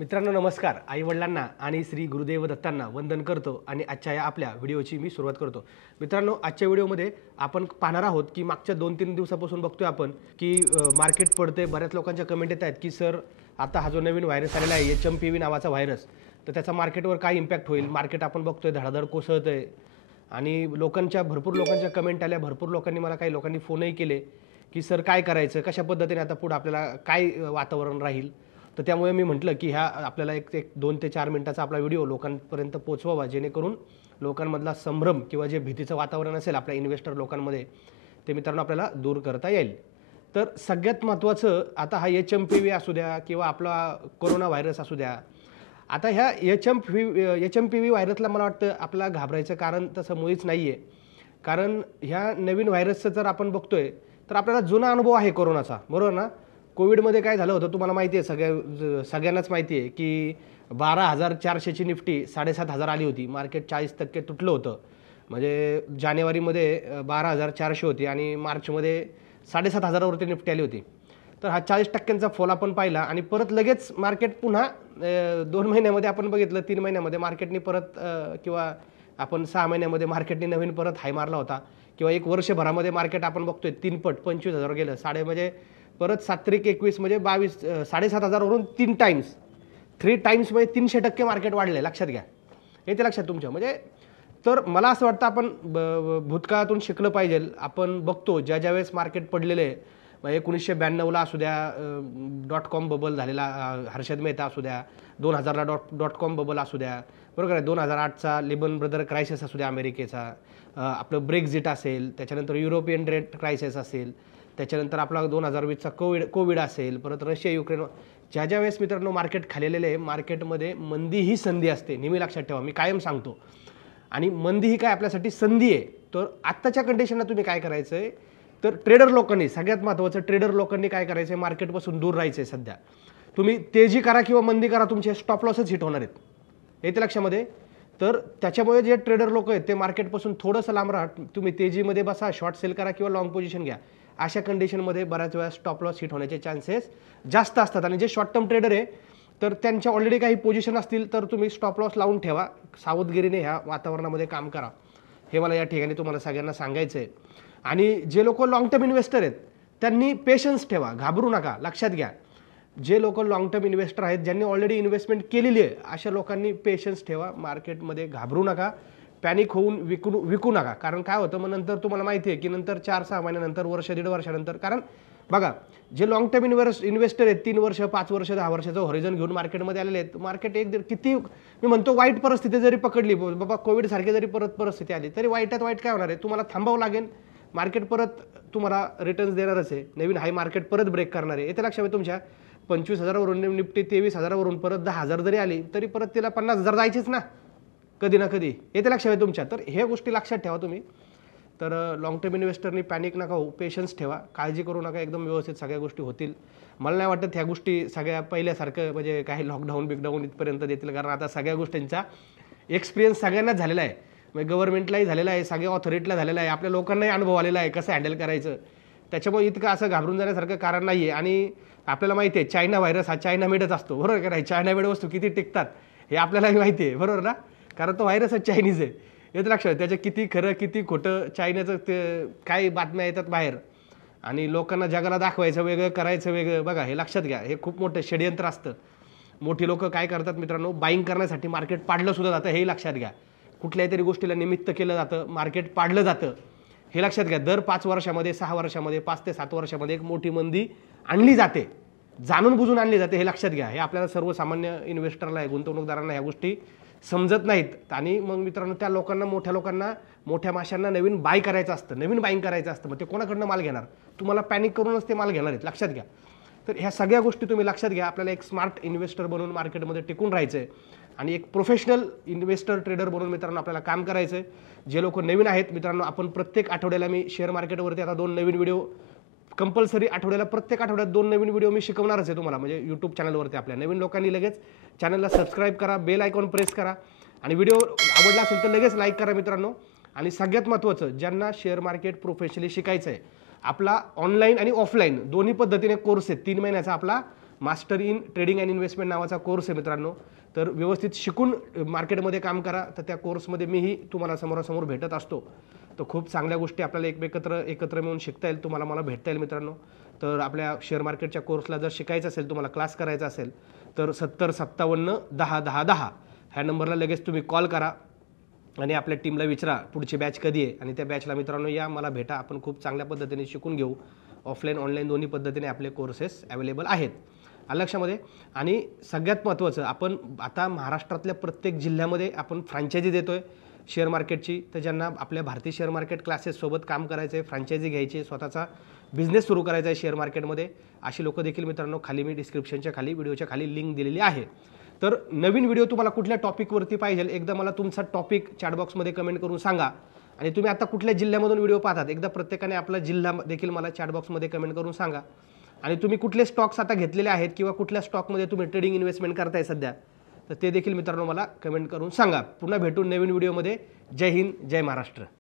मित्रांनो नमस्कार. आई वडिलांना आणि श्री गुरुदेव दत्तांना वंदन करतो आणि आजच्या या आपल्या व्हिडिओची मी सुरुवात करतो. मित्रांनो आजच्या व्हिडिओमध्ये आपण पाहणार आहोत की मागच्या 2-3 दिवसापासून बघतोय आपण की मार्केट पडते. बऱ्याच लोकांच्या कमेंट येत आहेत की सर आता हा जो नवीन व्हायरस आलेला आहे HMPV नावाचा व्हायरस, तर त्याचा मार्केटवर काय इम्पॅक्ट होईल. मार्केट आपण बघतोय धडाधड कोसळतंय आणि भरपूर लोकांच्या कमेंट आल्या. भरपूर लोकांनी मला काही लोकांनी फोनही केले की सर काय करायचं, कशा पद्धतीने आता पुढे आपल्याला काय वातावरण राहील. तर त्यामुळे मी म्हटलं की ह्या आपल्याला एक 2 ते 4 मिनिटाचा आपला व्हिडिओ लोकांपर्यंत पोहोचवावा, जेणेकरून लोकांमधला संभ्रम किंवा जे भीतीचं वातावरण असेल आपल्या इन्व्हेस्टर लोकांमध्ये ते मित्रांनो आपल्याला दूर करता येईल. तर सगळ्यात महत्त्वाचं आता हा HMPV असू द्या किंवा आपला कोरोना व्हायरस असू द्या, आता ह्या HMPV व्हायरसला मला वाटतं आपल्याला घाबरायचं कारण तसं मुळीच नाही आहे. कारण ह्या नवीन व्हायरसचं जर आपण बघतोय तर आपल्याला जुना अनुभव आहे कोरोनाचा, बरोबर ना. कोविडमध्ये काय झालं होतं तुम्हाला माहिती आहे, सगळ्यांनाच माहिती आहे की 12,400ची निफ्टी 7,500 आली होती. मार्केट 40% तुटलं होतं. म्हणजे जानेवारीमध्ये 12,400 होती आणि मार्चमध्ये 7,500वरती निफ्टी आली होती. तर हा 40%चा फॉल आपण पाहिला आणि परत लगेच मार्केट पुन्हा 2 महिन्यामध्ये आपण बघितलं, 3 महिन्यामध्ये मार्केटने परत किंवा आपण 6 महिन्यामध्ये मार्केटने नवीन परत हाय मारला होता किंवा 1 वर्षभरामध्ये मार्केट आपण बघतोय 3 पट 25,000 गेलं. म्हणजे परत 7-21 म्हणजे 7,500 वरून 3 टाइम्स म्हणजे 300% मार्केट वाढले. लक्षात घ्या, येते लक्षात तुमच्या. म्हणजे तर मला असं वाटतं आपण भूतकाळातून शिकलं पाहिजे. आपण बघतो ज्या वेळेस मार्केट पडलेले आहे, 1992ला असू द्या .com बबल झालेला, हर्षद मेहता असू द्या, 2000ला .com बबल असू द्या, बरोबर आहे, 2008चा लिबन ब्रदर क्रायसिस असू द्या अमेरिकेचा, आपलं ब्रेक्झिट असेल, त्याच्यानंतर युरोपियन डेट क्रायसिस असेल, त्याच्यानंतर आपला 2020चा कोविड असेल, परत रशिया युक्रेन. ज्या वेळेस मित्रांनो मार्केट खालेलेलं आहे, मार्केटमध्ये मंदी ही संधी असते, नेहमी लक्षात ठेवा, मी कायम सांगतो. आणि मंदी ही काय आपल्यासाठी संधी आहे. तर आत्ताच्या कंडिशनला तुम्ही काय करायचं आहे, तर ट्रेडर लोकांनी, सगळ्यात महत्त्वाचं ट्रेडर लोकांनी काय करायचं आहे, मार्केटपासून दूर राहायचं आहे. सध्या तुम्ही तेजी करा किंवा मंदी करा, तुमचे स्टॉप लॉसच हिट होणार आहेत, येते लक्षामध्ये. तर त्याच्यामुळे जे ट्रेडर लोक आहेत ते मार्केटपासून थोडंसं लांब राहा. तुम्ही तेजीमध्ये बसा, शॉर्ट सेल करा किंवा लॉंग पोझिशन घ्या. अशा कंडिशनमध्ये बऱ्याच वेळा स्टॉप लॉस हिट होण्याचे चान्सेस जास्त असतात. आणि जे शॉर्ट टर्म ट्रेडर आहे तर त्यांच्या ऑलरेडी काही पोझिशन असतील तर तुम्ही स्टॉप लॉस लावून ठेवा. सावधगिरीने ह्या वातावरणामध्ये काम करा, हे मला या ठिकाणी तुम्हाला सगळ्यांना सांगायचं आहे. आणि जे लोक लॉंग टर्म इन्व्हेस्टर आहेत त्यांनी पेशन्स ठेवा, घाबरू नका. लक्षात घ्या, जे लोक लॉंग टर्म इन्व्हेस्टर आहेत, ज्यांनी ऑलरेडी इन्व्हेस्टमेंट केलेली आहे, अशा लोकांनी पेशन्स ठेवा. मार्केटमध्ये घाबरू नका, पॅनिक होऊन विकू नका. कारण काय होतं, मग नंतर तुम्हाला माहिती आहे की नंतर 4-6 महिन्यानंतर, वर्ष 1.5 वर्षानंतर, कारण बघा जे लॉंग टर्म इन्व्हेस्टर आहेत 3 वर्ष 5 वर्ष 10 वर्षाचं हॉरिझन घेऊन मार्केटमध्ये आलेले आहेत, मार्केट किती मी म्हणतो वाईट परिस्थिती जरी पकडली, बाबा कोविडसारखी जरी परत परिस्थिती आली तरी वाईटात वाईट काय होणार आहे, तुम्हाला थांबावं लागेल. मार्केट परत तुम्हाला रिटर्न्स देणारच आहे, नवीन हाय मार्केट परत ब्रेक करणार आहे. येते लक्षात तुमच्या. 25,000वरून निफ्टी 23,000वरून परत 10,000 जरी आली तरी परत तिला 50,000 जायचीच ना कधी ना कधी, येते लक्षात तुमच्या. तर ह्या गोष्टी लक्षात ठेवा तुम्ही. तर लॉंग टर्म इन्व्हेस्टरनी पॅनिक नका होऊ, पेशन्स ठेवा, काळजी करू नका, एकदम व्यवस्थित सगळ्या गोष्टी होतील. मला नाही वाटत ह्या गोष्टी सगळ्या पहिल्यासारखं म्हणजे काही लॉकडाऊन बिकडाऊन इथपर्यंत देतील, कारण आता सगळ्या गोष्टींचा एक्सपिरियन्स सगळ्यांनाच झालेला आहे. म्हणजे गव्हर्नमेंटलाही झालेला आहे, सगळ्या ऑथॉरिटीला झालेला आहे, आपल्या लोकांनाही अनुभव आलेला आहे कसं हँडल करायचं. त्याच्यामुळे इतकं असं घाबरून जाण्यासारखं कारण नाही आहे. आणि आपल्याला माहिती आहे चायना व्हायरस हा चायना मेडच असतो, बरोबर का नाही. चायना मेड वस्तू किती टिकतात हे आपल्यालाही माहिती आहे, बरोबर ना, कारण तो व्हायरसच चायनीज आहे. येतं लक्षात, त्याचं किती खरं किती खोटं चायनाचं ते काही बातम्या येतात बाहेर आणि लोकांना जगाला दाखवायचं वेगळं, करायचं वेगळं. बघा हे लक्षात घ्या, हे खूप मोठं षडयंत्र असतं. मोठी लोक काय करतात मित्रांनो, बाईंग करण्यासाठी मार्केट पाडलं सुद्धा जातं, हे लक्षात घ्या. कुठल्याही तरी गोष्टीला निमित्त केलं जातं, मार्केट पाडलं जातं, हे लक्षात घ्या. दर 5 वर्षामध्ये 6 वर्षामध्ये 5 ते 7 वर्षामध्ये एक मोठी मंदी आणली जाते, जाणून बुजून आणली जाते, हे लक्षात घ्या. हे आपल्याला सर्वसामान्य इन्व्हेस्टरला, गुंतवणूकदारांना ह्या गोष्टी समजत नाहीत. आणि मग मित्रांनो त्या लोकांना, मोठ्या लोकांना, मोठ्या माशांना नवीन बाय करायचं असतं, नवीन बाईंग करायचं असतं. मग ते कोणाकडनं माल घेणार, तुम्हाला पॅनिक करूनच ते माल घेणार आहेत, लक्षात घ्या. तर ह्या सगळ्या गोष्टी तुम्ही लक्षात घ्या. आपल्याला एक स्मार्ट इन्व्हेस्टर बनून मार्केटमध्ये टिकून राहायचं आहे आणि एक प्रोफेशनल इन्व्हेस्टर ट्रेडर बनून मित्रांनो आपल्याला काम करायचं आहे. जे लोक नवीन आहेत मित्रांनो, आपण प्रत्येक आठवड्याला मी शेअर मार्केटवरती आता 2 नवीन व्हिडिओ कंपल्सरी, प्रत्येक आठवड्यात 2 नवीन व्हिडिओ मी शिकवणारच आहे तुम्हाला, म्हणजे यूट्यूब चॅनलवरती. आपल्या नवीन लोकांनी लगेच चॅनलला सबस्क्राईब करा, बेल आयकॉन प्रेस करा आणि व्हिडिओ आवडला असेल तर लगेच लाईक करा मित्रांनो. आणि सगळ्यात महत्त्वाचं, ज्यांना शेअर मार्केट प्रोफेशनली शिकायचं आहे, आपला ऑनलाईन आणि ऑफलाईन दोन्ही पद्धतीने कोर्स आहे. 3 महिन्याचा आपला master in trading and investment नावाचा कोर्स आहे मित्रांनो. तर व्यवस्थित शिकून मार्केटमध्ये काम करा. तर त्या कोर्समध्ये मीही तुम्हाला समोरासमोर भेटत असतो. तर खूप चांगल्या गोष्टी आपल्याला एकत्र मिळून शिकता येईल, तुम्हाला मला भेटता येईल मित्रांनो. तर आपल्या शेअर मार्केटच्या कोर्सला जर शिकायचं असेल, तुम्हाला क्लास करायचा असेल तर 7057101010 ह्या नंबरला लगेच तुम्ही कॉल करा आणि आपल्या टीमला विचारा पुढची बॅच कधी आहे, आणि त्या बॅचला मित्रांनो या, मला भेटा. आपण खूप चांगल्या पद्धतीने शिकून घेऊ. ऑफलाईन ऑनलाईन दोन्ही पद्धतीने आपले कोर्सेस अवेलेबल आहेत, लक्षामध्ये. आणि सगळ्यात महत्त्वाचं, आपण आता महाराष्ट्रातल्या प्रत्येक जिल्ह्यामध्ये आपण फ्रँचायझी देतोय शेअर मार्केटची. तर ज्यांना आपल्या भारतीय शेअर मार्केट क्लासेससोबत काम करायचं आहे, फ्रँचायझी घ्यायची आहे, स्वतःचा बिझनेस सुरू करायचा आहे शेअर मार्केटमध्ये, अशी लोक देखील मित्रांनो खाली मी डिस्क्रिप्शनच्या खाली व्हिडिओच्या खाली लिंक दिलेली आहे. तर नवीन व्हिडिओ तुम्हाला कुठल्या टॉपिकवरती पाहिजे, एकदा मला तुमचा टॉपिक चॅटबॉक्समध्ये कमेंट करून सांगा. आणि तुम्ही आता कुठल्या जिल्ह्यामधून व्हिडिओ पाहतात, एकदा प्रत्येकाने आपला जिल्हा देखील मला चॅटबॉक्समध्ये कमेंट करून सांगा. आणि तुम्ही कुठले स्टॉक्स आता घेतलेले आहेत किंवा कुठल्या स्टॉकमध्ये तुम्ही ट्रेडिंग इन्व्हेस्टमेंट करताय सध्या, तर ते देखील मित्रांनो मला कमेंट करून सांगा. पुन्हा भेटून नवीन व्हिडिओमध्ये. जय हिंद, जय महाराष्ट्र.